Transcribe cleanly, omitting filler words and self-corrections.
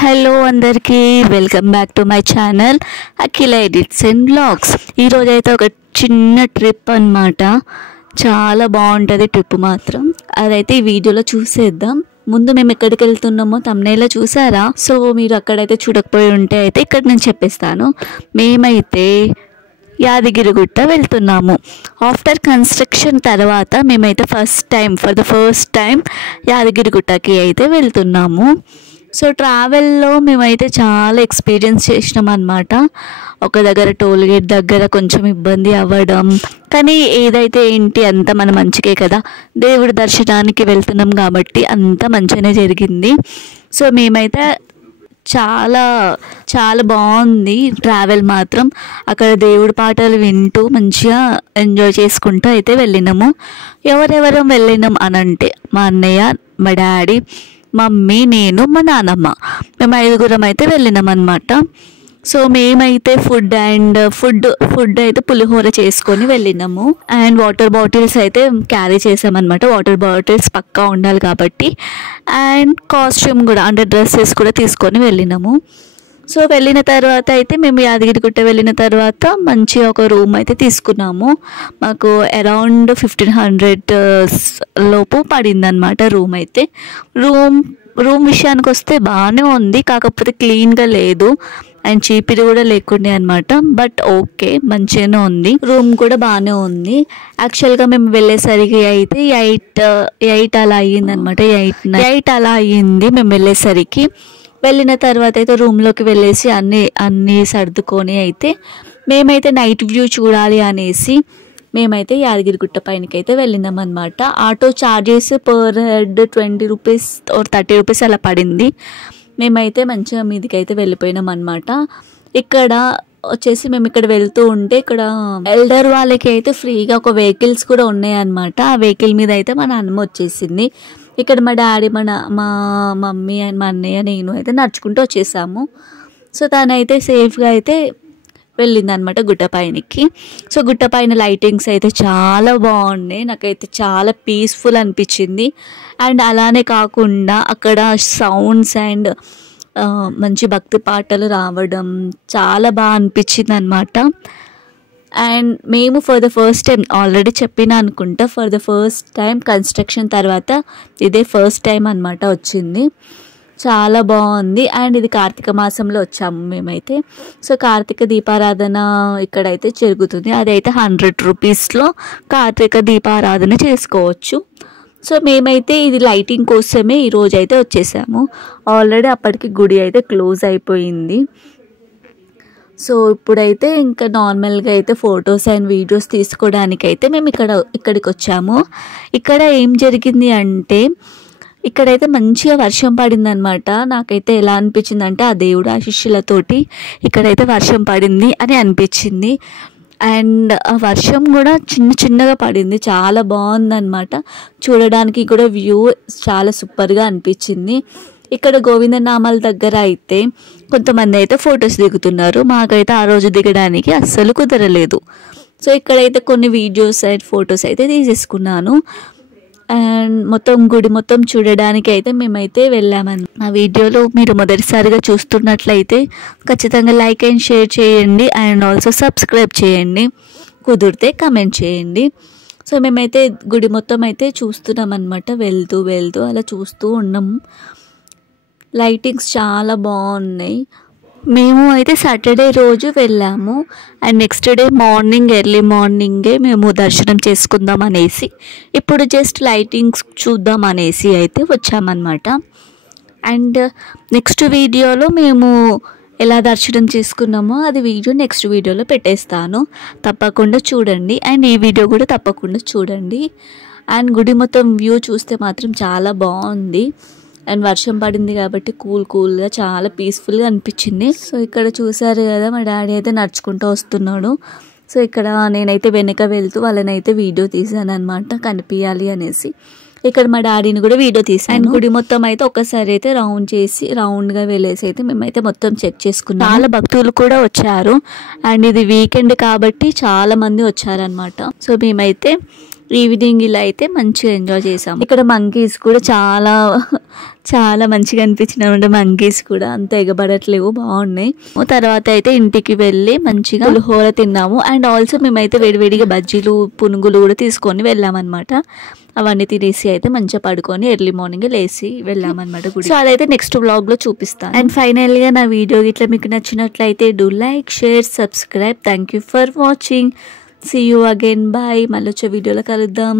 Hello అందరికీ welcome back to my channel Akhila edits and vlogs. ఈరోజు అయితే ఒక చిన్న ట్రిప్ అన్నమాట. చాలా బాగుంటుంది ట్రిప్ మాత్రం. అదైతే ఈ వీడియోలో చూసేద్దాం. ముందు మేము ఎక్కడికి వెళ్తున్నామో తమ్నైల్లో చూసారా? సో మీరు అక్కడైతే చూడకపోయి ఉంటే అయితే ఇక్కడ నేను చెప్పేస్తాను. మేమైతే యాదగిరిగుట్ట వెళ్తున్నాము. ఆఫ్టర్ కన్స్ట్రక్షన్ తర్వాత మేమైతే ఫర్ ద ఫస్ట్ టైం యాదగిరిగుట్టకి అయితే వెళ్తున్నాము. సో ట్రావెల్లో మేమైతే చాలా ఎక్స్పీరియన్స్ చేసినాం అన్నమాట. ఒక దగ్గర టోల్గేట్ దగ్గర కొంచెం ఇబ్బంది అవ్వడం, కానీ ఏదైతే ఏంటి అంత మన మంచికే కదా, దేవుడి దర్శనానికి వెళ్తున్నాం కాబట్టి అంత మంచిగానే జరిగింది. సో మేమైతే చాలా చాలా బాగుంది ట్రావెల్ మాత్రం. అక్కడ దేవుడి పాటలు వింటూ మంచిగా ఎంజాయ్ చేసుకుంటూ అయితే వెళ్ళినాము. ఎవరెవరం వెళ్ళినాం అనంటే మా అన్నయ్య, మా డాడీ, మమ్మీ, నేను, మా నాన్నమ్మ, మేము 5గురం అయితే వెళ్ళినాం అన్నమాట. సో మేమైతే ఫుడ్ అయితే పులిహోర చేసుకొని వెళ్ళినాము. అండ్ వాటర్ బాటిల్స్ అయితే క్యారీ చేసామన్నమాట. వాటర్ బాటిల్స్ పక్కా ఉండాలి కాబట్టి. అండ్ కాస్ట్యూమ్ కూడా అంటే డ్రెస్సెస్ కూడా తీసుకొని వెళ్ళినాము. సో వెళ్ళిన తర్వాత అయితే మేము యాదగిరిగుట్ట వెళ్ళిన తర్వాత మంచిగా ఒక రూమ్ అయితే తీసుకున్నాము. మాకు అరౌండ్ 1500 లోపు పడిందనమాట రూమ్ అయితే. రూమ్ విషయానికి వస్తే బాగానే ఉంది, కాకపోతే క్లీన్గా లేదు అండ్ చీపిరి కూడా లేకుండే అనమాట. బట్ ఓకే, మంచిగానే ఉంది. రూమ్ కూడా బాగానే ఉంది. యాక్చువల్గా మేము వెళ్ళేసరికి అయితే 8 అలా అయ్యింది అనమాట. 8 అలా అయ్యింది మేము వెళ్ళేసరికి. వెళ్ళిన తర్వాత అయితే రూమ్లోకి వెళ్ళేసి అన్నీ సర్దుకొని అయితే మేమైతే నైట్ వ్యూ చూడాలి అనేసి మేమైతే యాదగిరిగుట్ట పైనకి అయితే వెళ్ళినాం అనమాట. Auto charges per head 20 rupees or 30 rupees అలా పడింది. మేమైతే మంచిగా మీదికి అయితే వెళ్ళిపోయినాం అనమాట. ఇక్కడ వచ్చేసి మేము ఇక్కడ వెళ్తూ ఉంటే ఇక్కడ ఎల్డర్ వాళ్ళకి అయితే ఫ్రీగా ఒక వెహికల్స్ కూడా ఉన్నాయి అనమాట. ఆ వెహికల్ మీద అయితే మా నాన్నమ్మ వచ్చేసింది. ఇక్కడ మా డాడీ, మా మమ్మీ అండ్ మా అన్నయ్య, నేను అయితే నడుచుకుంటూ వచ్చేసాము. సో తనైతే సేఫ్గా అయితే వెళ్ళింది అనమాట గుట్ట పైనకి. సో గుట్ట పైన లైటింగ్స్ అయితే చాలా బాగున్నాయి. నాకైతే చాలా పీస్ఫుల్ అనిపించింది. అండ్ అలానే కాకుండా అక్కడ సౌండ్స్ అండ్ మంచి భక్తి పాటలు రావడం చాలా బాగా అనిపించింది అనమాట. అండ్ మేము for the first time already చెప్పిన అనుకుంటా, for the first time construction తర్వాత ఇదే ఫస్ట్ టైం అనమాట వచ్చింది. చాలా బాగుంది. అండ్ ఇది కార్తీక మాసంలో వచ్చాము మేమైతే. సో కార్తీక దీపారాధన ఇక్కడైతే జరుగుతుంది. అదైతే 100 రూపీస్లో కార్తీక దీపారాధన చేసుకోవచ్చు. సో మేమైతే ఇది లైటింగ్ కోసమే ఈరోజు అయితే వచ్చేసాము. ఆల్రెడీ అప్పటికి గుడి అయితే క్లోజ్ అయిపోయింది. సో ఇప్పుడైతే ఇంకా నార్మల్గా అయితే ఫొటోస్ అండ్ వీడియోస్ తీసుకోవడానికి అయితే మేము ఇక్కడికి వచ్చాము. ఇక్కడ ఏం జరిగింది అంటే ఇక్కడైతే మంచిగా వర్షం పడింది అనమాట. నాకైతే ఎలా అనిపించింది అంటే ఆ దేవుడు ఆశీస్సులతోటి ఇక్కడైతే వర్షం పడింది అని అనిపించింది. అండ్ ఆ వర్షం కూడా చిన్నగా పడింది. చాలా బాగుందన్నమాట. చూడడానికి కూడా వ్యూ చాలా సూపర్గా అనిపించింది. ఇక్కడ గోవిందనామాల దగ్గర అయితే కొంతమంది అయితే ఫొటోస్ దిగుతున్నారు. మాకైతే ఆ రోజు దిగడానికి అస్సలు కుదరలేదు. సో ఇక్కడైతే కొన్ని వీడియోస్ అండ్ ఫొటోస్ అయితే తీసేసుకున్నాను. అండ్ గుడి మొత్తం చూడడానికి అయితే మేమైతే వెళ్ళామని. ఆ వీడియోలో మీరు మొదటిసారిగా చూస్తున్నట్లయితే ఖచ్చితంగా లైక్ అండ్ షేర్ చేయండి. అండ్ ఆల్సో సబ్స్క్రైబ్ చేయండి. కుదిరితే కమెంట్ చేయండి. సో మేమైతే గుడి మొత్తం అయితే చూస్తున్నాం అనమాట. వెళ్తూ అలా చూస్తూ ఉన్నాము. లైటింగ్స్ చాలా బాగున్నాయి. మేము అయితే సాటర్డే రోజు వెళ్ళాము. అండ్ నెక్స్ట్ డే ఎర్లీ మార్నింగే మేము దర్శనం చేసుకుందాం అనేసి ఇప్పుడు జస్ట్ లైటింగ్స్ చూద్దాం అనేసి అయితే వచ్చామన్నమాట. అండ్ నెక్స్ట్ వీడియోలో మేము ఎలా దర్శనం చేసుకున్నామో అది వీడియో నెక్స్ట్ వీడియోలో పెట్టేస్తాను. తప్పకుండా చూడండి. అండ్ ఈ వీడియో కూడా తప్పకుండా చూడండి. అండ్ గుడి మొత్తం వ్యూ చూస్తే మాత్రం చాలా బాగుంది. అండ్ వర్షం పడింది కాబట్టి కూల్గా చాలా పీస్ఫుల్గా అనిపించింది. సో ఇక్కడ చూసారు కదా, మా డాడీ అయితే నడుచుకుంటూ వస్తున్నాడు. సో ఇక్కడ నేనైతే వెనక వెళ్తూ వాళ్ళనైతే వీడియో తీసాను అనమాట, కనిపించాలి అనేసి. ఇక్కడ మా డాడీని కూడా వీడియో తీసాను. అండ్ గుడి మొత్తం అయితే ఒకసారి అయితే రౌండ్గా వెళ్ళేసి అయితే మేమైతే మొత్తం చెక్ చేసుకున్నాం. చాలా భక్తులు కూడా వచ్చారు. అండ్ ఇది వీకెండ్ కాబట్టి చాలా మంది వచ్చారనమాట. సో మేమైతే ఈవినింగ్ ఇలా అయితే మంచిగా ఎంజాయ్ చేసాము. ఇక్కడ మంకీస్ కూడా చాలా చాలా మంచిగా అనిపించినాయి అంటే మంకీస్ కూడా అంత ఎగబడట్లేవు, బాగున్నాయి. తర్వాత అయితే ఇంటికి వెళ్ళి మంచిగా పులిహోర తిన్నాము. అండ్ ఆల్సో మేమైతే వేడివేడిగా బజ్జీలు పునుగులు కూడా తీసుకొని వెళ్ళామన్నమాట. అవన్నీ తినేసి అయితే మంచిగా పడుకొని ఎర్లీ మార్నింగ్ లేసి వెళ్ళామన్నమాట గుడి. సో అదైతే నెక్స్ట్ వ్లాగ్ లో చూపిస్తాను. అండ్ ఫైనల్ గా నా వీడియో ఇట్లా మీకు నచ్చినట్లయితే do like, share, subscribe. Thank you for watching. See you again. Bye. మళ్ళీ వచ్చే వీడియోలో కలుద్దాం.